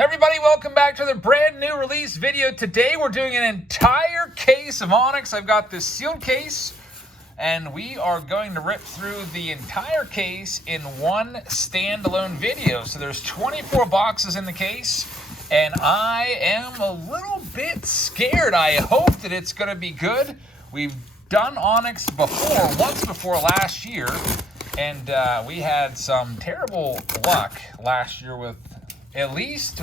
Everybody, welcome back to the brand new release video. Today we're doing an entire case of Onyx. I've got this sealed case, and we are going to rip through the entire case in one standalone video. So there's 24 boxes in the case, and I am a little bit scared. I hope that it's going to be good. We've done Onyx before, once before last year, and we had some terrible luck last year with at least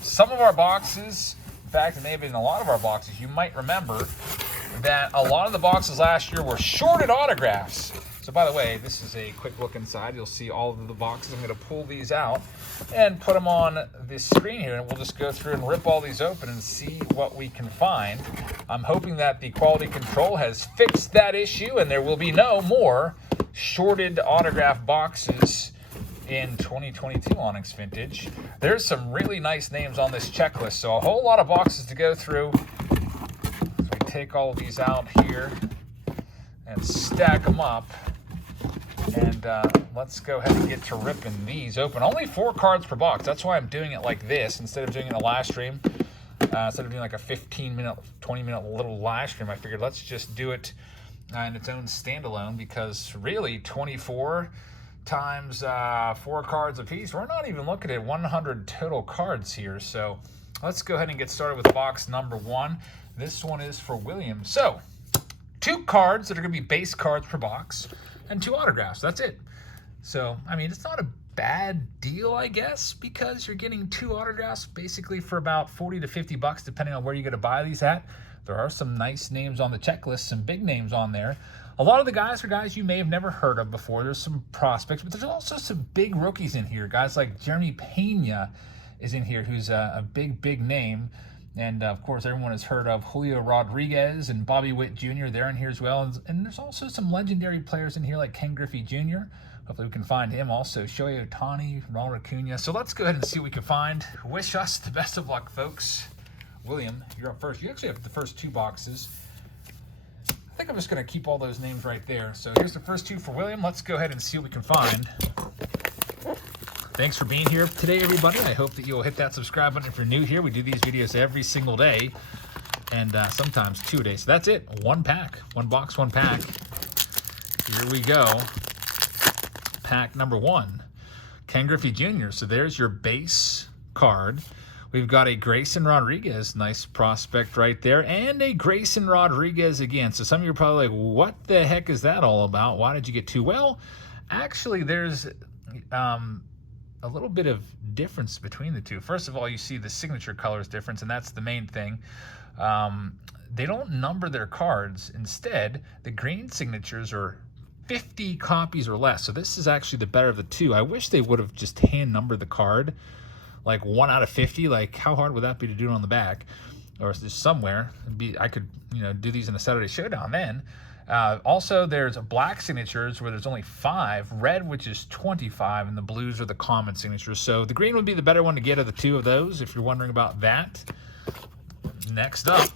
some of our boxes. In fact, it may have been a lot of our boxes. You might remember that a lot of the boxes last year were shorted autographs. So by the way, this is a quick look inside. You'll see all of the boxes. I'm going to pull these out and put them on this screen here, and we'll just go through and rip all these open and see what we can find. I'm hoping that the quality control has fixed that issue and there will be no more shorted autograph boxes in 2022 Onyx Vintage. There's some really nice names on this checklist, so a whole lot of boxes to go through. So we take all of these out here and stack them up, and let's go ahead and get to ripping these open. Only 4 cards per box. That's why I'm doing it like this instead of doing it in a live stream. Instead of doing like a 15-minute, 20-minute little live stream, I figured let's just do it in its own standalone, because really 24 times 4 cards a piece, we're not even looking at 100 total cards here. So let's go ahead and get started with box number 1. This one is for William. So 2 cards that are going to be base cards per box and 2 autographs. That's it. So I mean, it's not a bad deal, I guess, because you're getting 2 autographs basically for about 40 to 50 bucks, depending on where you're going to buy these at. There are some nice names on the checklist, some big names on there. A lot of the guys are guys you may have never heard of before. There's some prospects, but there's also some big rookies in here. Guys like Jeremy Pena is in here, who's a big name. And, of course, everyone has heard of Julio Rodriguez and Bobby Witt Jr. They're in here as well. And there's also some legendary players in here like Ken Griffey Jr. Hopefully we can find him also. Shohei Ohtani, Ronald Acuna. So let's go ahead and see what we can find. Wish us the best of luck, folks. William, you're up first. You actually have the first 2 boxes. I think I'm just going to keep all those names right there. So here's the first 2 for William. Let's go ahead and see what we can find. Thanks for being here today, everybody. I hope that you'll hit that subscribe button if you're new here. We do these videos every single day, and sometimes 2 days. So that's it. 1 pack. 1 box, 1 pack. Here we go. Pack number 1. Ken Griffey Jr. So there's your base card. We've got a Grayson Rodriguez, nice prospect right there, and a Grayson Rodriguez again. So some of you are probably like, what the heck is that all about? Why did you get 2? Well, actually, there's a little bit of difference between the 2. First of all, you see the signature colors difference, and that's the main thing. They don't number their cards. Instead, the green signatures are 50 copies or less. So this is actually the better of the 2. I wish they would have just hand numbered the card, like 1 out of 50. Like, how hard would that be to do it on the back, or just somewhere? I could, do these in a Saturday Showdown then. Also, there's black signatures where there's only 5, red, which is 25, and the blues are the common signatures. So the green would be the better one to get of the 2 of those, if you're wondering about that. Next up,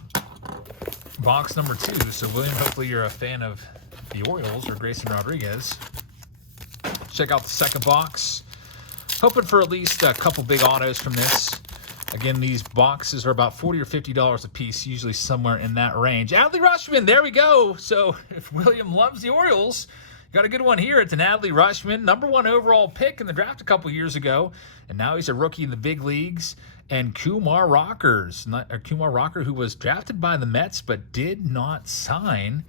box number 2. So William, hopefully you're a fan of the Orioles or Grayson Rodriguez. Check out the second box. Hoping for at least a couple big autos from this. Again, these boxes are about $40 or $50 a piece, usually somewhere in that range. Natalie Rushman, there we go. So if William loves the Orioles, got a good one here. It's a Natalie Rushman, #1 overall pick in the draft a couple years ago, and now he's a rookie in the big leagues. And Kumar Rocker, who was drafted by the Mets but did not sign.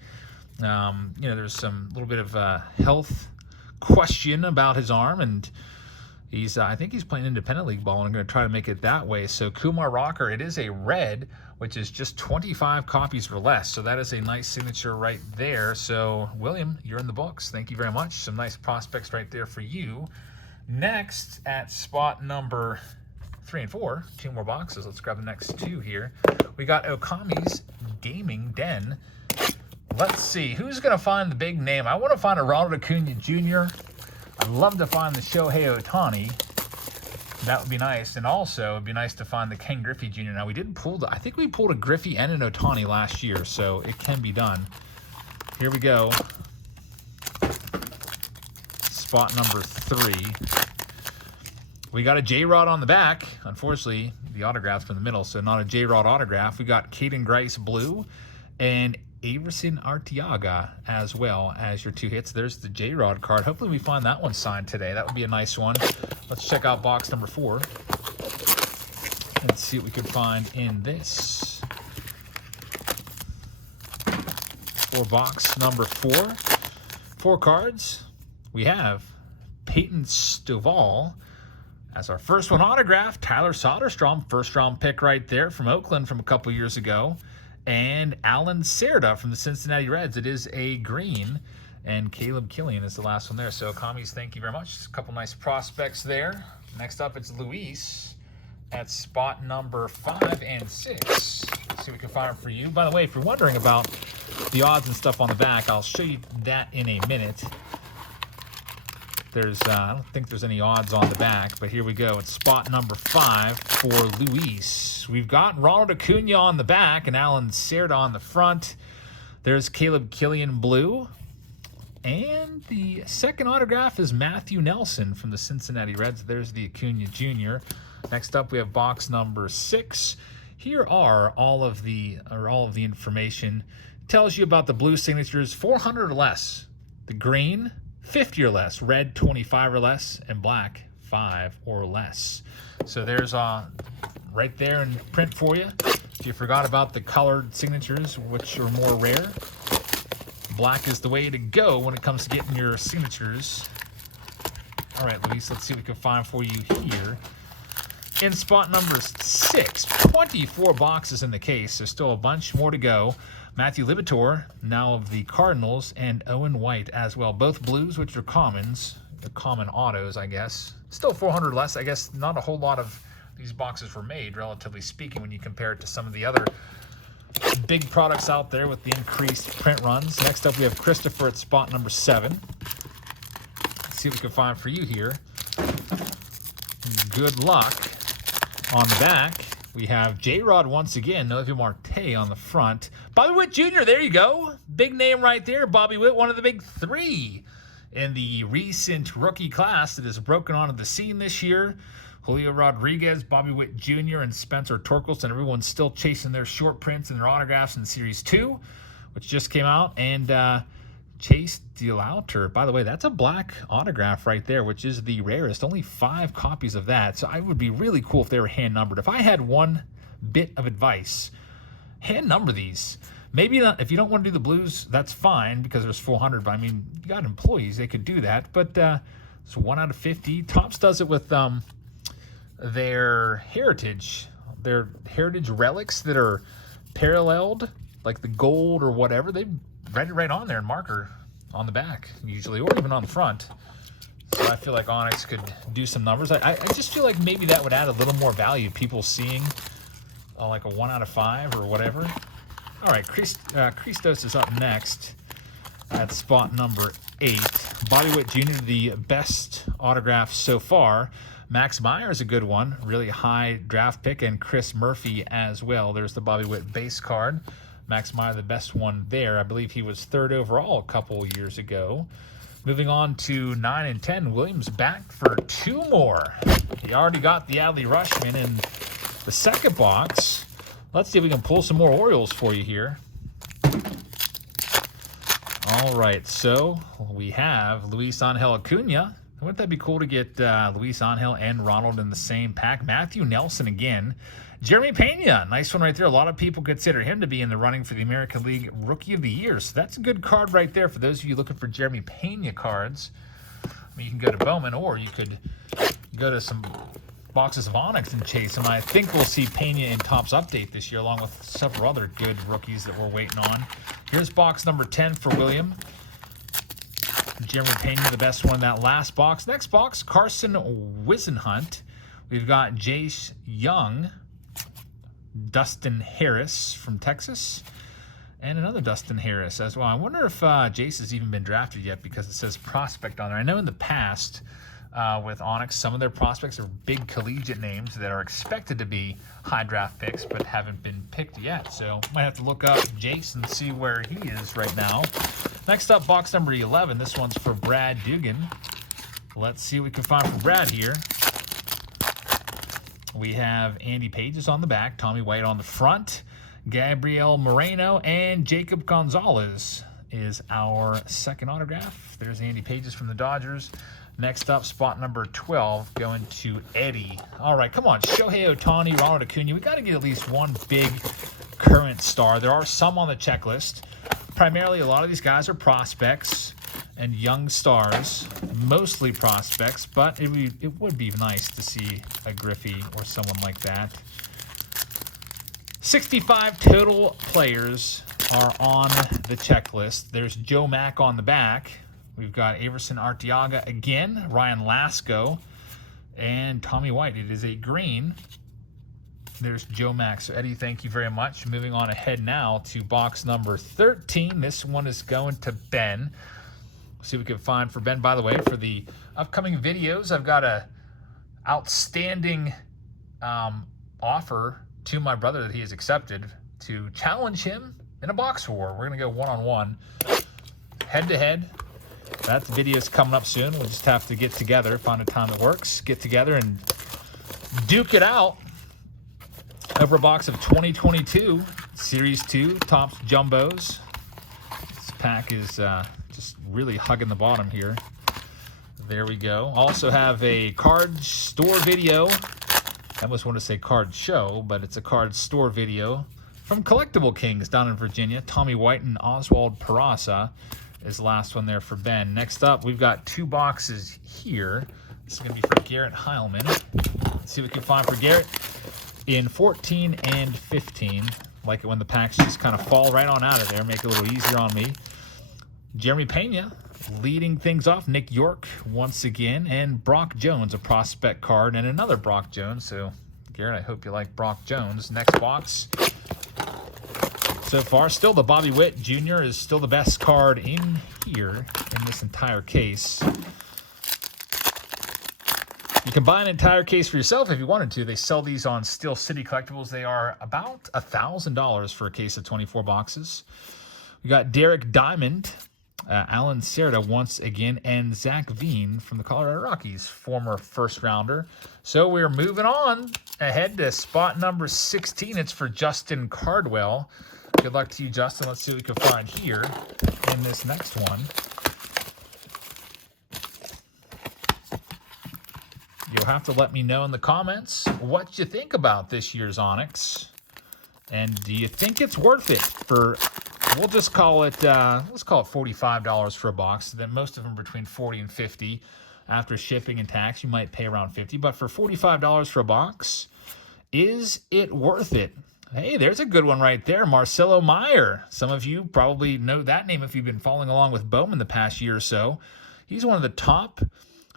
There's some little bit of health question about his arm, and I think he's playing independent league ball, and I'm going to try to make it that way. So Kumar Rocker, it is a red, which is just 25 copies or less. So that is a nice signature right there. So William, you're in the books. Thank you very much. Some nice prospects right there for you. Next, at spot number 3 and 4, 2 more boxes. Let's grab the next 2 here. We got Okami's Gaming Den. Let's see, who's going to find the big name? I want to find a Ronald Acuna Jr. I'd love to find the Shohei Ohtani. That would be nice. And also, it'd be nice to find the Ken Griffey Jr. Now, we did pull I think we pulled a Griffey and an Ohtani last year, so it can be done. Here we go. Spot number 3. We got a J-Rod on the back. Unfortunately, the autograph's from the middle, so not a J-Rod autograph. We got Caden Grice blue and Averson Arteaga as well as your 2 hits. There's the J-Rod card. Hopefully we find that one signed today. That would be a nice one. Let's check out box number 4 and see what we can find in this. For box number 4. 4 cards. We have Peyton Stovall as our first one autographed. Tyler Soderstrom, first round pick right there from Oakland from a couple years ago. And Alan Cerda from the Cincinnati Reds. It is a green. And Caleb Killian is the last one there. So, commies, thank you very much. A couple nice prospects there. Next up, it's Luis at spot number 5 and 6. Let's see what we can find for you. By the way, if you're wondering about the odds and stuff on the back, I'll show you that in a minute. There's, I don't think there's any odds on the back, but here we go. It's spot number 5 for Luis. We've got Ronald Acuna on the back and Alan Cerda on the front. There's Caleb Killian blue. And the second autograph is Matthew Nelson from the Cincinnati Reds. There's the Acuna Jr. Next up, we have box number 6. Here are all of the information. It tells you about the blue signatures, 400 or less. The green, 50 or less, red 25 or less, and black 5 or less. So there's right there in print for you. If you forgot about the colored signatures, which are more rare, black is the way to go when it comes to getting your signatures. All right, Luis, let's see what we can find for you here. In spot number 6, 24 boxes in the case. There's still a bunch more to go. Matthew Liberatore, now of the Cardinals, and Owen White as well. Both blues, which are commons. They're common autos, I guess. Still 400 less. I guess not a whole lot of these boxes were made, relatively speaking, when you compare it to some of the other big products out there with the increased print runs. Next up, we have Christopher at spot number 7. Let's see what we can find for you here. Good luck. On the back, we have J-Rod once again, Novi Marte on the front. Bobby Witt Jr., there you go. Big name right there. Bobby Witt, one of the big 3 in the recent rookie class that has broken onto the scene this year. Julio Rodriguez, Bobby Witt Jr., and Spencer Torkelson. Everyone's still chasing their short prints and their autographs in Series 2, which just came out. And Chase DeLauter. By the way, that's a black autograph right there, which is the rarest. Only 5 copies of that. So it would be really cool if they were hand-numbered. If I had one bit of advice, hand-number these. Maybe not, if you don't want to do the blues, that's fine because there's 400. But, I mean, you got employees. They could do that. But it's 1 out of 50. Topps does it with their heritage relics that are paralleled, like the gold or whatever. They write it right on there in marker on the back usually, or even on the front. So I feel like Onyx could do some numbers. I just feel like maybe that would add a little more value, people seeing like a 1 out of 5 or whatever. All right, Christos is up next at spot number 8. Bobby Witt Jr., the best autograph so far. Max Meyer is a good one, really high draft pick, and Chris Murphy as well. There's the Bobby Witt base card. Max Meyer, the best one there. I believe he was 3rd overall a couple years ago. Moving on to 9 and 10, Williams back for 2 more. He already got the Natalie Rushman in the second box. Let's see if we can pull some more Orioles for you here. All right, so we have Luis Angel Acuna. Wouldn't that be cool to get Luis Angel and Ronald in the same pack? Matthew Nelson again. Jeremy Pena, nice one right there. A lot of people consider him to be in the running for the American League Rookie of the Year. So that's a good card right there for those of you looking for Jeremy Pena cards. I mean, you can go to Bowman, or you could go to some boxes of Onyx and chase them. I think we'll see Pena in Topps Update this year, along with several other good rookies that we're waiting on. Here's box number 10 for William. Jeremy Pena, the best one in that last box. Next box, Carson Wisenhunt. We've got Jace Young, Dustin Harris from Texas, and another Dustin Harris as well. I wonder if Jace has even been drafted yet, because it says prospect on there. I know in the past with Onyx, some of their prospects are big collegiate names that are expected to be high draft picks but haven't been picked yet. So might have to look up Jace and see where he is right now. Next up, box number 11. This one's for Brad Dugan. Let's see what we can find for Brad here. We have Andy Pages on the back, Tommy White on the front, Gabriel Moreno, and Jacob Gonzalez is our second autograph. There's Andy Pages from the Dodgers. Next up, spot number 12, going to Eddie. All right, come on, Shohei Ohtani, Ronald Acuna. We got to get at least one big current star. There are some on the checklist. Primarily, a lot of these guys are prospects and young stars, mostly prospects, but it would be nice to see a Griffey or someone like that. 65 total players are on the checklist. There's Joe Mack on the back. We've got Averson Arteaga again, Ryan Lasco, and Tommy White. It is a green. There's Joe Mack. So, Eddie, thank you very much. Moving on ahead now to box number 13. This one is going to Ben. See what we can find for Ben. By the way, for the upcoming videos, I've got a outstanding offer to my brother that he has accepted to challenge him in a box war. We're going to go one-on-one, head-to-head. That video is coming up soon. We'll just have to get together, find a time that works, get together and duke it out over a box of 2022 Series 2 Topps Jumbos. This pack is just really hugging the bottom here. There we go. Also have a card store video. I almost want to say card show, but it's a card store video from Collectible Kings down in Virginia. Tommy White and Oswald Peraza is the last one there for Ben. Next up, we've got two boxes here. This is going to be for Garrett Heilman. Let's see what we can find for Garrett in 14 and 15. Like it when the packs just kind of fall right on out of there, make it a little easier on me. Jeremy Pena leading things off. Nick York once again, and Brock Jones, a prospect card, and another Brock Jones. So, Garrett, I hope you like Brock Jones. Next box. So far, still the Bobby Witt Jr. is still the best card in here in this entire case. You can buy an entire case for yourself if you wanted to. They sell these on Steel City Collectibles. They are about $1,000 for a case of 24 boxes. We got Derek Diamond, Alan Cerda once again, and Zach Veen from the Colorado Rockies, former first rounder. So we're moving on ahead to spot number 16. It's for Justin Cardwell. Good luck to you, Justin. Let's see what we can find here in this next one. You'll have to let me know in the comments what you think about this year's Onyx. And do you think it's worth it for, we'll just call it, let's call it $45 for a box. Then most of them between $40 and $50. After shipping and tax, you might pay around $50. But for $45 for a box, is it worth it? Hey, there's a good one right there. Marcelo Meyer. Some of you probably know that name if you've been following along with Bowman the past year or so. He's one of the top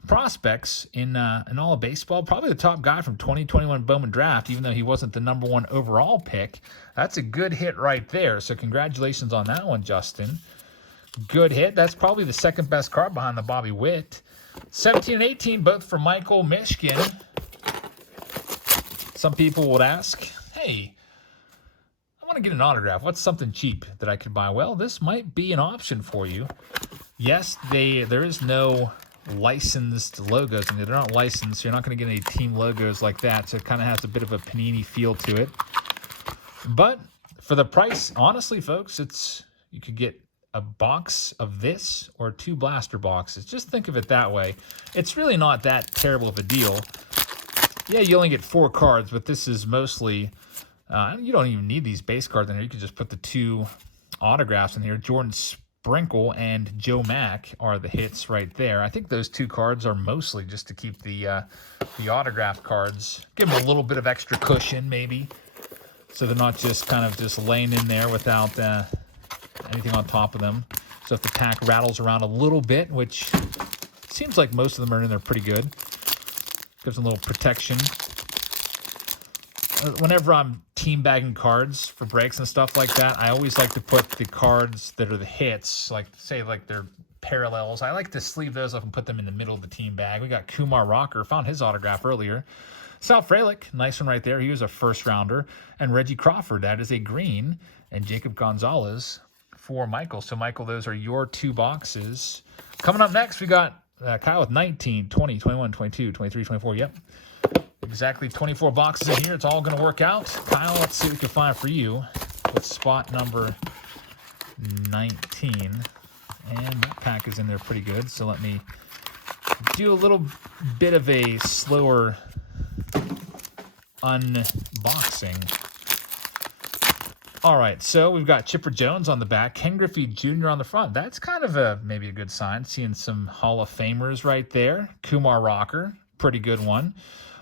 prospects in all of baseball. Probably the top guy from 2021 Bowman draft, even though he wasn't the #1 overall pick. That's a good hit right there. So congratulations on that one, Justin. Good hit. That's probably the second best card behind the Bobby Witt. 17 and 18, both for Michael Mishkin. Some people would ask, hey, I want to get an autograph. What's something cheap that I could buy? Well, this might be an option for you. Yes, there is no licensed logos, and they're not licensed, so you're not going to get any team logos like that, so it kind of has a bit of a Panini feel to it. But for the price, honestly, folks, you could get a box of this or 2 blaster boxes. Just think of it that way. It's really not that terrible of a deal. Yeah, you only get 4 cards, but this is mostly, you don't even need these base cards in here. You could just put the 2 autographs in here. Jordan Sprinkle and Joe Mack are the hits right there. I think those 2 cards are mostly just to keep the autograph cards, give them a little bit of extra cushion maybe, so they're not just kind of just laying in there without anything on top of them. So if the pack rattles around a little bit, which seems like most of them are in there pretty good, gives them a little protection. Whenever I'm team bagging cards for breaks and stuff like that, I always like to put the cards that are the hits, like say like they're parallels. I like to sleeve those up and put them in the middle of the team bag. We got Kumar Rocker, found his autograph earlier. Sal Frelick, nice one right there. He was a first rounder. And Reggie Crawford, that is a green. And Jacob Gonzalez for Michael. So Michael, those are your 2 boxes. Coming up next, we got Kyle with 19, 20, 21, 22, 23, 24. Yep. We exactly 24 boxes in here. It's all going to work out. Kyle, let's see what we can find for you with spot number 19. And that pack is in there pretty good. So let me do a little bit of a slower unboxing. All right, so we've got Chipper Jones on the back, Ken Griffey Jr. on the front. That's kind of maybe a good sign, seeing some Hall of Famers right there. Kumar Rocker, pretty good one.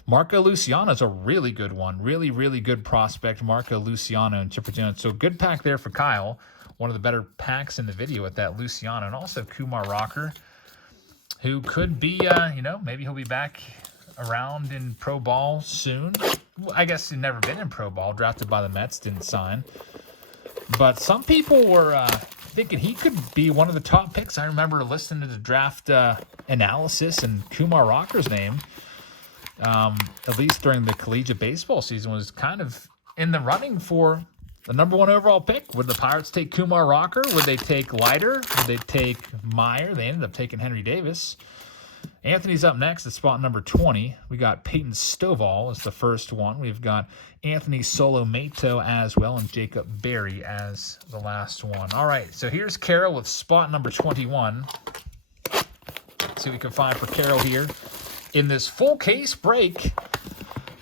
Marco Luciano's a really good one. Really, really good prospect, Marco Luciano and Chipper Jones. So good pack there for Kyle. One of the better packs in the video with that Luciano. And also Kumar Rocker, who could be, maybe he'll be back around in pro ball soon. I guess he's never been in pro ball. Drafted by the Mets, didn't sign. But some people were thinking he could be one of the top picks. I remember listening to the draft analysis, and Kumar Rocker's name, at least during the collegiate baseball season, was kind of in the running for the #1 overall pick. Would the Pirates take Kumar Rocker? Would they take Leiter? Would they take Meyer? They ended up taking Henry Davis. Anthony's up next at spot number 20. We got Peyton Stovall as the first one. We've got Anthony Solomato as well, and Jacob Berry as the last one. All right, so here's Carol with spot number 21. Let's see what we can find for Carol here in this full case break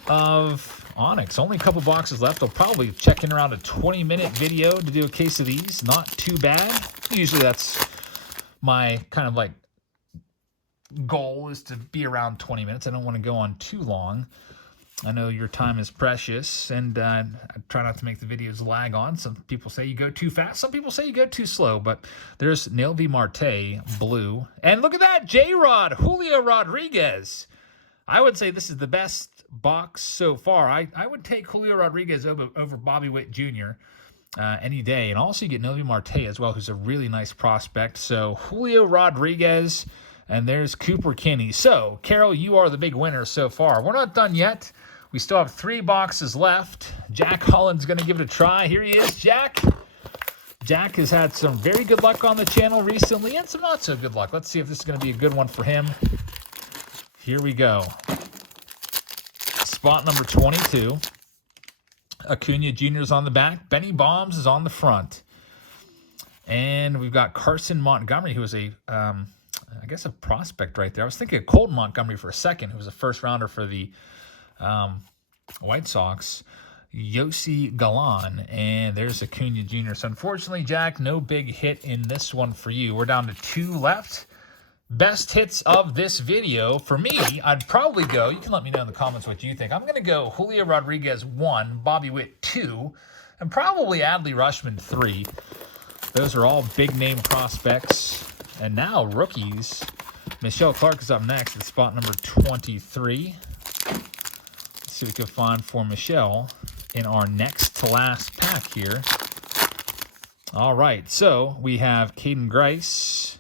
of Onyx. Only a couple boxes left. I'll probably check in around a 20-minute video to do a case of these. Not too bad. Usually that's my kind of like goal, is to be around 20 minutes. I don't want to go on too long. I know your time is precious, and I try not to make the videos lag on. Some people say you go too fast. Some people say you go too slow, but there's Nelvi Marte, blue. And look at that, J-Rod, Julio Rodriguez. I would say this is the best box so far. I would take Julio Rodriguez over Bobby Witt Jr. Any day. And also you get Nelvi Marte as well, who's a really nice prospect. So Julio Rodriguez, and there's Cooper Kinney. So, Carol, you are the big winner so far. We're not done yet. We still have 3 boxes left. Jack Holland's going to give it a try. Here he is, Jack. Jack has had some very good luck on the channel recently, and some not so good luck. Let's see if this is going to be a good one for him. Here we go. Spot number 22. Acuna Jr. is on the back. Benny Bombs is on the front. And we've got Carson Montgomery, who is I guess a prospect right there. I was thinking of Colton Montgomery for a second, who was a first-rounder for the White Sox. Yossi Galan, and there's Acuna Jr. So unfortunately, Jack, no big hit in this one for you. We're down to 2 left. Best hits of this video, for me, I'd probably go, you can let me know in the comments what you think. I'm going to go Julio Rodriguez 1, Bobby Witt 2, and probably Natalie Rushman 3. Those are all big-name prospects. And now, rookies. Michelle Clark is up next at spot number 23. Let's see what we can find for Michelle in our next to last pack here. All right, so we have Caden Grice,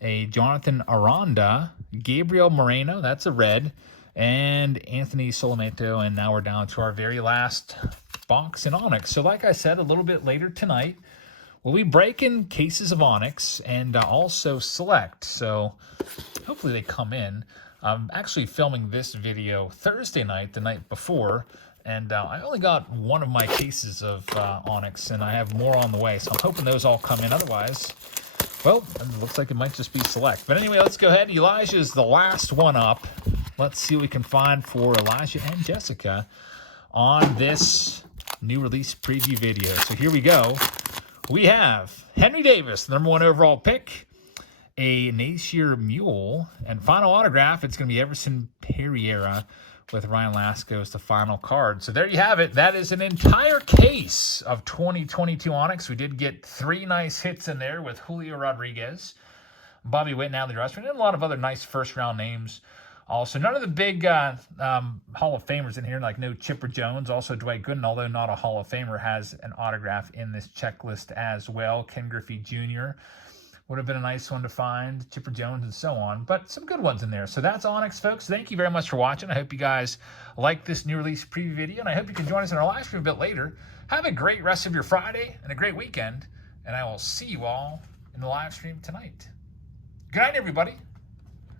a Jonathan Aranda, Gabriel Moreno, that's a red, and Anthony Solomato, and now we're down to our very last box in Onyx. So like I said, a little bit later tonight, we'll be breaking cases of Onyx and also select. So hopefully they come in. I'm actually filming this video Thursday night, the night before, and I only got one of my cases of Onyx, and I have more on the way. So I'm hoping those all come in. Otherwise, well, it looks like it might just be select. But anyway, let's go ahead. Elijah is the last one up. Let's see what we can find for Elijah and Jessica on this new release preview video. So here we go. We have Henry Davis, the #1 overall pick, a Nasir Mule, and final autograph, it's going to be Everson Pereira with Ryan Lasko as the final card. So there you have it. That is an entire case of 2022 Onyx. We did get 3 nice hits in there with Julio Rodriguez, Bobby Witt, Natalie Rushman, and a lot of other nice first-round names. Also, none of the big Hall of Famers in here, like no Chipper Jones. Also, Dwight Gooden, although not a Hall of Famer, has an autograph in this checklist as well. Ken Griffey Jr. would have been a nice one to find. Chipper Jones and so on. But some good ones in there. So that's Onyx, folks. Thank you very much for watching. I hope you guys like this new release preview video, and I hope you can join us in our live stream a bit later. Have a great rest of your Friday and a great weekend, and I will see you all in the live stream tonight. Good night, everybody.